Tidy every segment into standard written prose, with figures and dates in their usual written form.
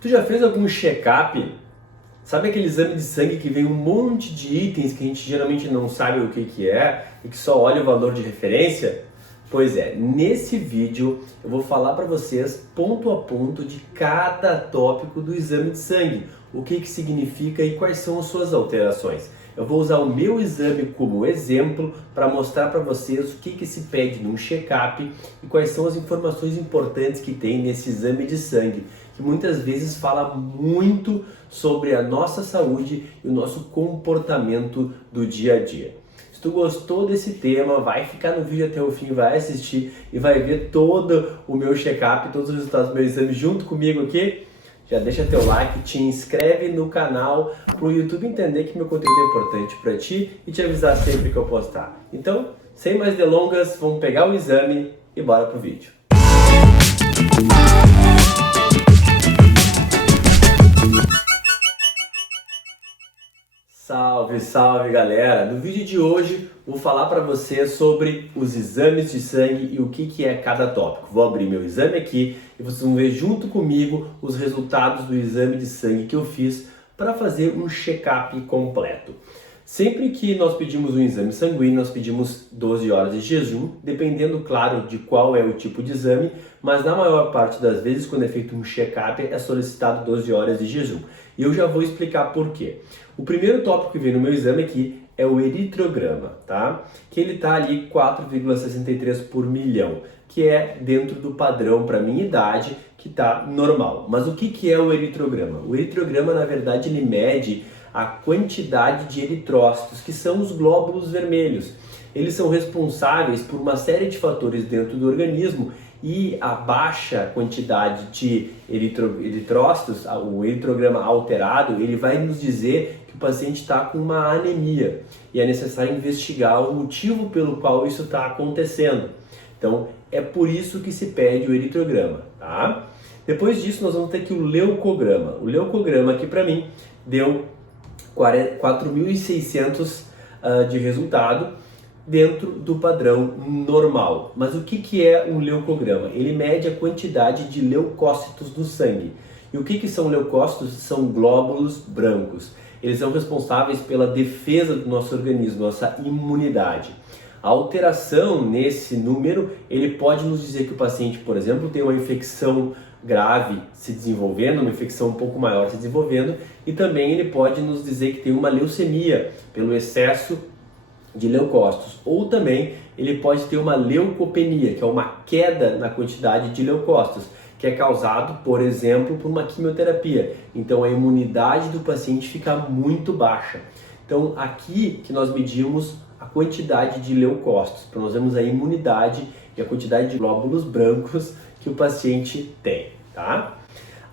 Tu já fez algum check-up? Sabe aquele exame de sangue que vem um monte de itens que a gente geralmente não sabe o que é e que só olha o valor de referência? Pois é, nesse vídeo eu vou falar para vocês ponto a ponto de cada tópico do exame de sangue, o que significa e quais são as suas alterações. Eu vou usar o meu exame como exemplo para mostrar para vocês o que se pede num check-up e quais são as informações importantes que tem nesse exame de sangue, que muitas vezes fala muito sobre a nossa saúde e o nosso comportamento do dia a dia. Se tu gostou desse tema, vai ficar no vídeo até o fim, vai assistir e vai ver todo o meu check-up, todos os resultados do meu exame junto comigo aqui. Já deixa teu like, te inscreve no canal para o YouTube entender que meu conteúdo é importante para ti e te avisar sempre que eu postar. Então, sem mais delongas, vamos pegar o exame e bora pro vídeo. Salve, salve galera! No vídeo de hoje vou falar para vocês sobre os exames de sangue e o que é cada tópico. Vou abrir meu exame aqui e vocês vão ver junto comigo os resultados do exame de sangue que eu fiz para fazer um check-up completo. Sempre que nós pedimos um exame sanguíneo, nós pedimos 12 horas de jejum, dependendo, claro, de qual é o tipo de exame, mas na maior parte das vezes, quando é feito um check-up, é solicitado 12 horas de jejum. E eu já vou explicar por quê. O primeiro tópico que vem no meu exame aqui é o eritrograma, tá? Que ele tá ali 4,63 por milhão, que é dentro do padrão para minha idade, que tá normal. Mas o que é o eritrograma? O eritrograma, na verdade, ele mede a quantidade de eritrócitos, que são os glóbulos vermelhos. Eles são responsáveis por uma série de fatores dentro do organismo e a baixa quantidade de eritrócitos, o eritrograma alterado, ele vai nos dizer que o paciente está com uma anemia e é necessário investigar o motivo pelo qual isso está acontecendo. Então, é por isso que se pede o eritrograma, tá? Depois disso, nós vamos ter aqui o leucograma. O leucograma aqui para mim deu 4.600 de resultado dentro do padrão normal. Mas o que é um leucograma? Ele mede a quantidade de leucócitos no sangue. E o que são leucócitos? São glóbulos brancos. Eles são responsáveis pela defesa do nosso organismo, nossa imunidade. A alteração nesse número, ele pode nos dizer que o paciente, por exemplo, tem uma infecção grave se desenvolvendo, uma infecção um pouco maior se desenvolvendo, e também ele pode nos dizer que tem uma leucemia pelo excesso de leucócitos, ou também ele pode ter uma leucopenia, que é uma queda na quantidade de leucócitos, que é causado, por exemplo, por uma quimioterapia. Então a imunidade do paciente fica muito baixa. Então aqui que nós medimos a quantidade de leucócitos, para nós vermos a imunidade e a quantidade de glóbulos brancos que o paciente tem, tá?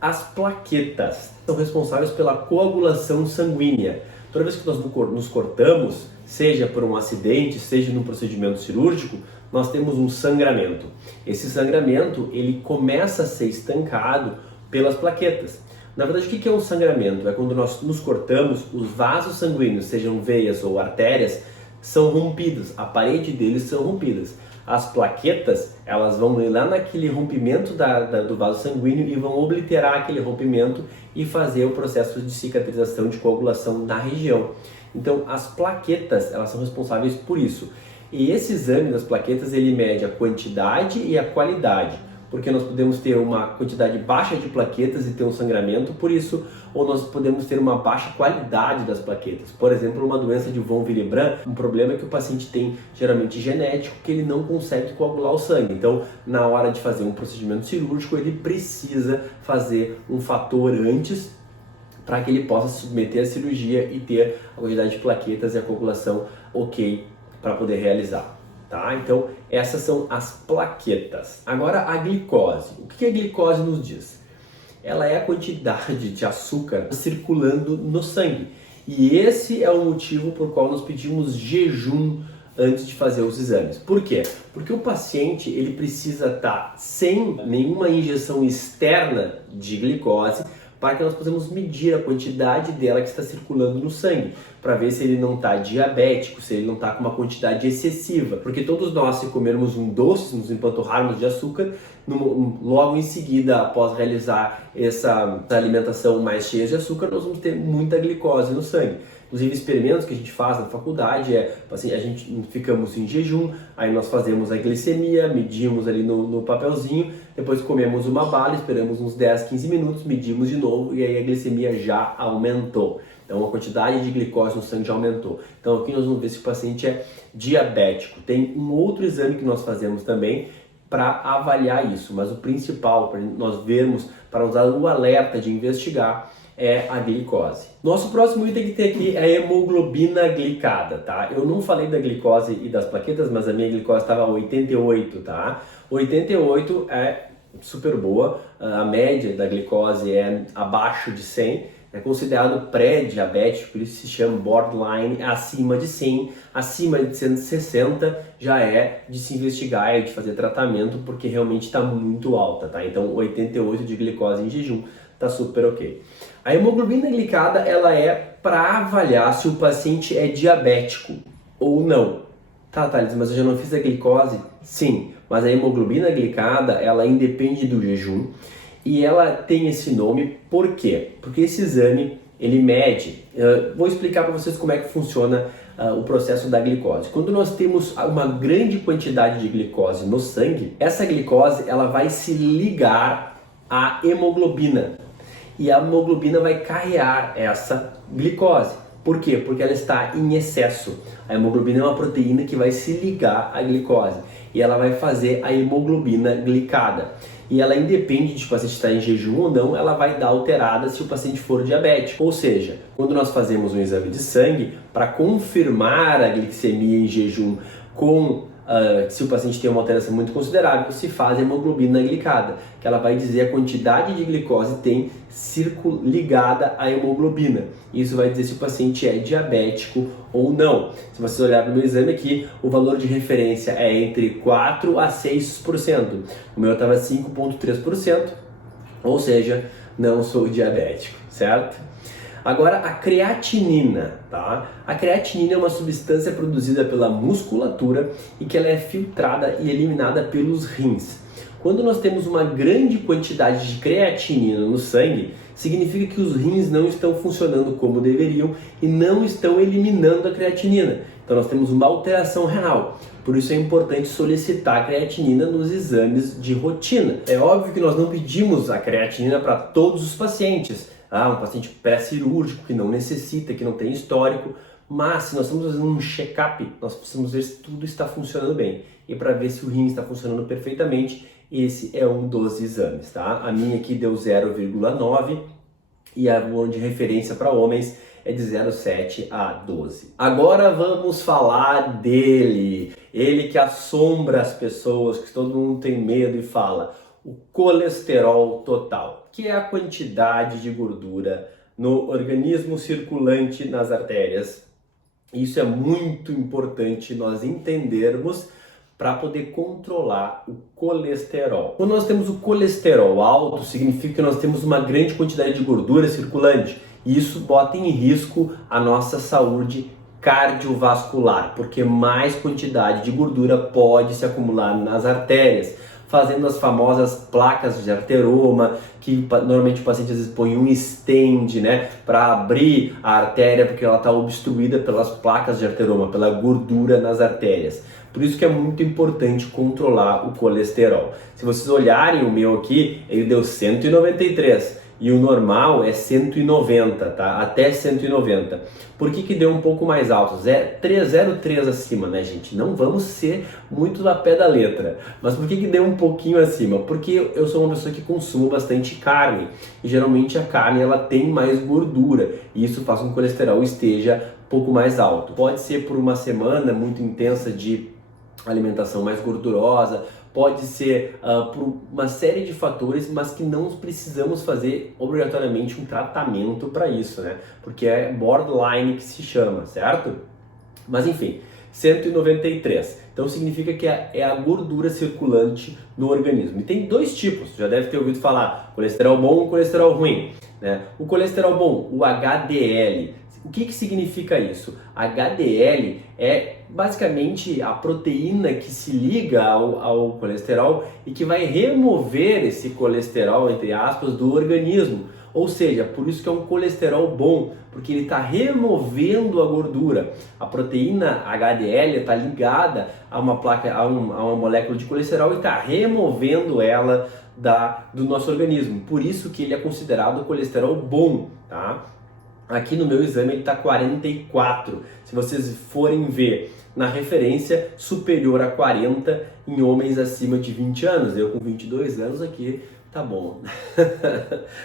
As plaquetas são responsáveis pela coagulação sanguínea. Toda vez que nós nos cortamos, seja por um acidente, seja num procedimento cirúrgico, nós temos um sangramento. Esse sangramento, ele começa a ser estancado pelas plaquetas. Na verdade, o que é um sangramento? É quando nós nos cortamos, os vasos sanguíneos, sejam veias ou artérias, são rompidos, a parede deles são rompidas. As plaquetas, elas vão ir lá naquele rompimento do vaso sanguíneo e vão obliterar aquele rompimento e fazer o processo de cicatrização, de coagulação na região. Então, as plaquetas, elas são responsáveis por isso. E esse exame das plaquetas, ele mede a quantidade e a qualidade, porque nós podemos ter uma quantidade baixa de plaquetas e ter um sangramento por isso, ou nós podemos ter uma baixa qualidade das plaquetas. Por exemplo, uma doença de von Willebrand, um problema que o paciente tem geralmente genético, que ele não consegue coagular o sangue. Então, na hora de fazer um procedimento cirúrgico, ele precisa fazer um fator antes para que ele possa se submeter à cirurgia e ter a quantidade de plaquetas e a coagulação ok para poder realizar. Tá? Então, essas são as plaquetas. Agora, a glicose. O que a glicose nos diz? Ela é a quantidade de açúcar circulando no sangue. E esse é o motivo por qual nós pedimos jejum antes de fazer os exames. Por quê? Porque o paciente ele precisa estar sem nenhuma injeção externa de glicose para que nós possamos medir a quantidade dela que está circulando no sangue, para ver se ele não está diabético, se ele não está com uma quantidade excessiva. Porque todos nós, se comermos um doce, se nos empanturrarmos de açúcar, logo em seguida, após realizar essa alimentação mais cheia de açúcar, nós vamos ter muita glicose no sangue. Inclusive, experimentos que a gente faz na faculdade assim, a gente ficamos em jejum, aí nós fazemos a glicemia, medimos ali no papelzinho, depois comemos uma bala, esperamos uns 10, 15 minutos, medimos de novo e aí a glicemia já aumentou. Então a quantidade de glicose no sangue já aumentou. Então aqui nós vamos ver se o paciente é diabético. Tem um outro exame que nós fazemos também para avaliar isso, mas o principal para nós vermos, para usar o alerta de investigar, é a glicose. Nosso próximo item que tem aqui é a hemoglobina glicada, tá? Eu não falei da glicose e das plaquetas, mas a minha glicose estava 88, tá? 88 é super boa, a média da glicose é abaixo de 100, é considerado pré-diabético, por isso se chama borderline, acima de 100, acima de 160 já é de se investigar e de fazer tratamento, porque realmente está muito alta, tá? Então 88 de glicose em jejum tá super ok. A hemoglobina glicada, ela é para avaliar se o paciente é diabético ou não. Tá, Thales, mas eu já não fiz a glicose? Sim, mas a hemoglobina glicada, ela independe do jejum e ela tem esse nome por quê? Porque esse exame, ele mede, vou explicar para vocês como é que funciona o processo da glicose. Quando nós temos uma grande quantidade de glicose no sangue, essa glicose, ela vai se ligar à hemoglobina. E a hemoglobina vai carregar essa glicose. Por quê? Porque ela está em excesso. A hemoglobina é uma proteína que vai se ligar à glicose e ela vai fazer a hemoglobina glicada. E ela independe de se o paciente está em jejum ou não, ela vai dar alterada se o paciente for diabético. Ou seja, quando nós fazemos um exame de sangue, para confirmar a glicemia em jejum se o paciente tem uma alteração muito considerável, se faz a hemoglobina glicada, que ela vai dizer a quantidade de glicose tem ligada à hemoglobina. Isso vai dizer se o paciente é diabético ou não. Se vocês olharem no meu exame aqui, o valor de referência é entre 4 a 6%. O meu estava 5,3%, ou seja, não sou diabético, certo? Agora, a creatinina, tá? A creatinina é uma substância produzida pela musculatura e que ela é filtrada e eliminada pelos rins. Quando nós temos uma grande quantidade de creatinina no sangue, significa que os rins não estão funcionando como deveriam e não estão eliminando a creatinina. Então nós temos uma alteração renal. Por isso é importante solicitar a creatinina nos exames de rotina. É óbvio que nós não pedimos a creatinina para todos os pacientes. Um paciente pré-cirúrgico que não necessita, que não tem histórico, mas se nós estamos fazendo um check-up, nós precisamos ver se tudo está funcionando bem. E para ver se o rim está funcionando perfeitamente, esse é um dos exames, tá? A minha aqui deu 0,9 e a valor de referência para homens é de 0,7 a 12. Agora vamos falar dele, ele que assombra as pessoas, que todo mundo tem medo e fala, o colesterol total, que é a quantidade de gordura no organismo circulante nas artérias. Isso é muito importante nós entendermos para poder controlar o colesterol. Quando nós temos o colesterol alto, significa que nós temos uma grande quantidade de gordura circulante e isso bota em risco a nossa saúde cardiovascular, porque mais quantidade de gordura pode se acumular nas artérias, fazendo as famosas placas de arteroma, que normalmente o paciente às vezes põe um stent, né, para abrir a artéria, porque ela está obstruída pelas placas de arteroma, pela gordura nas artérias. Por isso que é muito importante controlar o colesterol. Se vocês olharem o meu aqui, ele deu 193 e o normal é 190, tá? Até 190. Por que deu um pouco mais alto? 0,3 acima, né, gente? Não vamos ser muito a pé da letra. Mas por que deu um pouquinho acima? Porque eu sou uma pessoa que consumo bastante carne. E geralmente a carne ela tem mais gordura. E isso faz com que o colesterol esteja um pouco mais alto. Pode ser por uma semana muito intensa de alimentação mais gordurosa, pode ser por uma série de fatores, mas que não precisamos fazer obrigatoriamente um tratamento para isso, né? Porque é borderline que se chama, certo? Mas enfim, 193. Então significa que é a gordura circulante no organismo. E tem dois tipos, já deve ter ouvido falar, colesterol bom e colesterol ruim, né? O colesterol bom, o HDL, O que significa isso? HDL é basicamente a proteína que se liga ao colesterol e que vai remover esse colesterol, entre aspas, do organismo. Ou seja, por isso que é um colesterol bom, porque ele está removendo a gordura. A proteína HDL está ligada a uma placa, a uma molécula de colesterol e está removendo ela do nosso organismo. Por isso que ele é considerado colesterol bom, tá? Aqui no meu exame ele está 44. Se vocês forem ver na referência, superior a 40 em homens acima de 20 anos. Eu com 22 anos aqui, tá bom.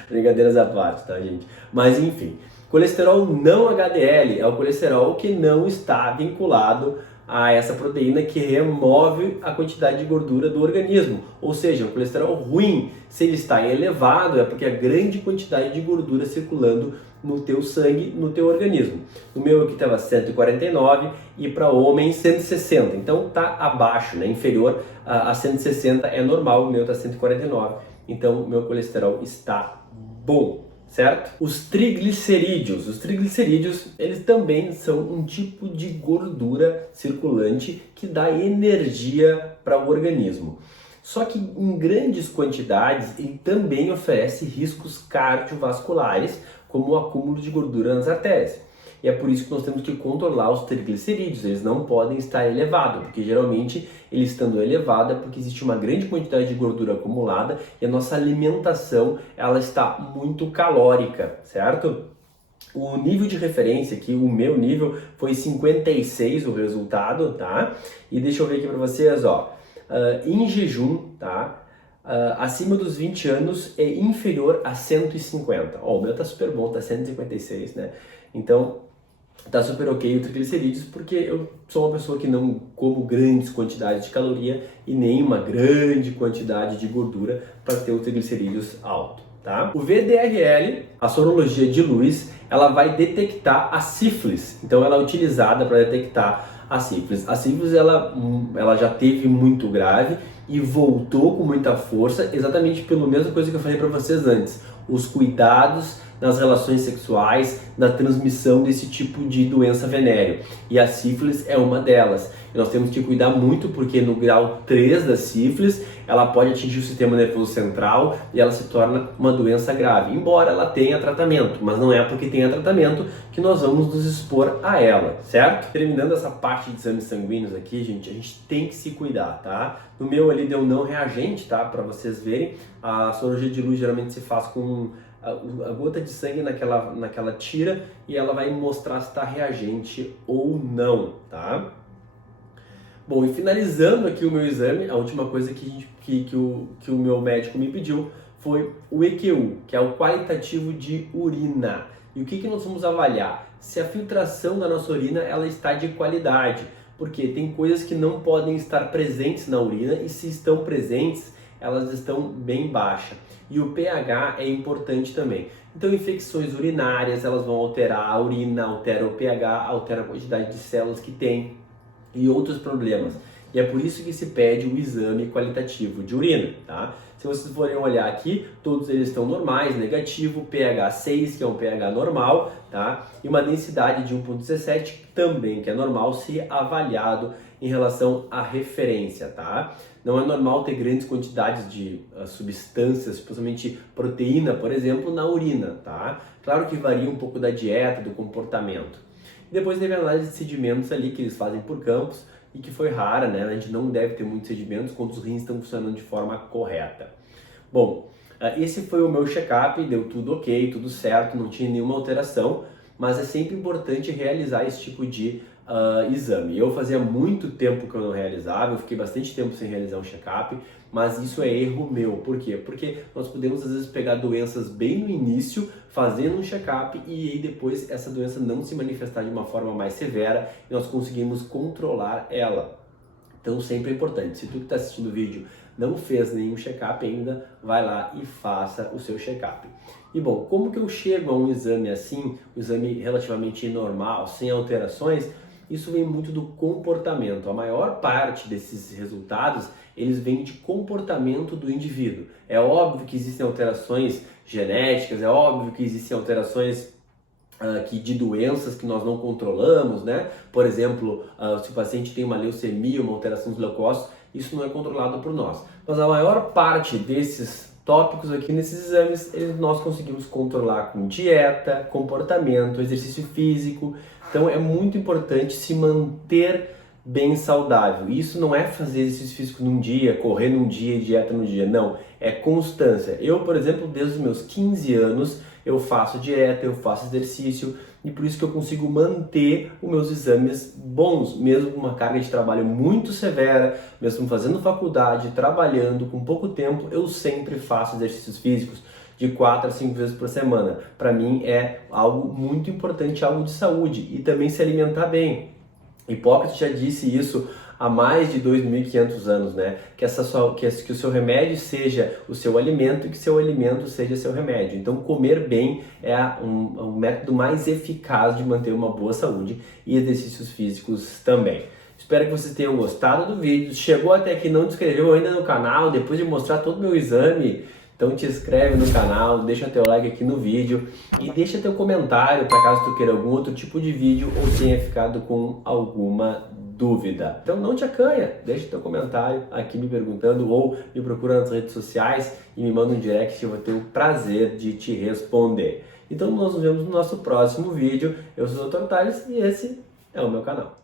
Brincadeiras à parte, tá, gente? Mas enfim, colesterol não HDL é o colesterol que não está vinculado a essa proteína que remove a quantidade de gordura do organismo. Ou seja, o colesterol ruim, se ele está elevado, é porque a grande quantidade de gordura circulando no teu sangue, no teu organismo. O meu aqui estava 149 e para homem 160, então tá abaixo, né? Inferior a 160 é normal, o meu está 149, então o meu colesterol está bom. Certo? Os triglicerídeos. Os triglicerídeos, eles também são um tipo de gordura circulante que dá energia para o organismo. Só que em grandes quantidades ele também oferece riscos cardiovasculares, como o acúmulo de gordura nas artérias. E é por isso que nós temos que controlar os triglicerídeos, eles não podem estar elevados, porque geralmente eles estando elevados é porque existe uma grande quantidade de gordura acumulada e a nossa alimentação ela está muito calórica, certo? O nível de referência aqui, o meu nível foi 56 o resultado, tá? E deixa eu ver aqui para vocês, ó, em jejum, tá? Acima dos 20 anos é inferior a 150. Ó, o meu tá super bom, tá 156, né? Então, tá super ok o triglicerídeos, porque eu sou uma pessoa que não como grandes quantidades de caloria e nem uma grande quantidade de gordura para ter o triglicerídeos alto, tá? O VDRL, a sorologia de Lewis, ela vai detectar a sífilis. Então ela é utilizada para detectar a sífilis. A sífilis ela já teve muito grave e voltou com muita força, exatamente pela mesma coisa que eu falei para vocês antes. Os cuidados nas relações sexuais, na transmissão desse tipo de doença venérea. E a sífilis é uma delas. E nós temos que cuidar muito porque no grau 3 da sífilis, ela pode atingir o sistema nervoso central e ela se torna uma doença grave. Embora ela tenha tratamento, mas não é porque tenha tratamento que nós vamos nos expor a ela, certo? Terminando essa parte de exames sanguíneos aqui, gente, a gente tem que se cuidar, tá? No meu ali deu não reagente, tá? Para vocês verem, a sorologia de luz geralmente se faz com a gota de sangue naquela tira e ela vai mostrar se está reagente ou não, tá? Bom, e finalizando aqui o meu exame, a última coisa que o meu médico me pediu foi o EQU, que é o qualitativo de urina. E o que nós vamos avaliar? Se a filtração da nossa urina ela está de qualidade, porque tem coisas que não podem estar presentes na urina e se estão presentes, elas estão bem baixas. E o pH é importante também. Então, infecções urinárias, elas vão alterar a urina, altera o pH, altera a quantidade de células que tem e outros problemas. E é por isso que se pede o exame qualitativo de urina, tá? Se vocês forem olhar aqui, todos eles estão normais, negativo, pH 6, que é um pH normal, tá? E uma densidade de 1,17 também, que é normal, se avaliado em relação à referência, tá? Não é normal ter grandes quantidades de substâncias, principalmente proteína, por exemplo, na urina, tá? Claro que varia um pouco da dieta, do comportamento. Depois teve a análise de sedimentos ali que eles fazem por campos e que foi rara, né? A gente não deve ter muitos sedimentos quando os rins estão funcionando de forma correta. Bom, esse foi o meu check-up, deu tudo ok, tudo certo, não tinha nenhuma alteração, mas é sempre importante realizar esse tipo de exame. Eu fazia muito tempo que eu não realizava, eu fiquei bastante tempo sem realizar um check-up, mas isso é erro meu. Por quê? Porque nós podemos às vezes pegar doenças bem no início, fazendo um check-up e aí depois essa doença não se manifestar de uma forma mais severa e nós conseguimos controlar ela. Então sempre é importante, se tu que está assistindo o vídeo não fez nenhum check-up ainda, vai lá e faça o seu check-up. E bom, como que eu chego a um exame assim, um exame relativamente normal, sem alterações? Isso vem muito do comportamento. A maior parte desses resultados, eles vêm de comportamento do indivíduo. É óbvio que existem alterações genéticas, é óbvio que existem alterações de doenças que nós não controlamos, né? Por exemplo, se o paciente tem uma leucemia, uma alteração dos leucócitos, isso não é controlado por nós. Mas a maior parte desses tópicos aqui nesses exames, nós conseguimos controlar com dieta, comportamento, exercício físico. Então é muito importante se manter bem saudável. Isso não é fazer exercício físico num dia, correr num dia e dieta num dia, não. É constância. Eu, por exemplo, desde os meus 15 anos, eu faço dieta, eu faço exercício e por isso que eu consigo manter os meus exames bons, mesmo com uma carga de trabalho muito severa, mesmo fazendo faculdade, trabalhando com pouco tempo, eu sempre faço exercícios físicos de 4 a 5 vezes por semana. Para mim é algo muito importante, algo de saúde e também se alimentar bem. Hipócrates já disse isso há mais de 2.500 anos, né? Que o seu remédio seja o seu alimento e que seu alimento seja seu remédio. Então, comer bem é um método mais eficaz de manter uma boa saúde e exercícios físicos também. Espero que vocês tenham gostado do vídeo. Chegou até aqui, não te inscreveu ainda no canal, depois de mostrar todo o meu exame, então te inscreve no canal, deixa teu like aqui no vídeo e deixa teu comentário para caso tu queira algum outro tipo de vídeo ou tenha ficado com alguma dúvida. Então não te acanha, deixa teu comentário aqui me perguntando ou me procura nas redes sociais e me manda um direct que eu vou ter o prazer de te responder. Então nós nos vemos no nosso próximo vídeo. Eu sou o Dr. Thales e esse é o meu canal.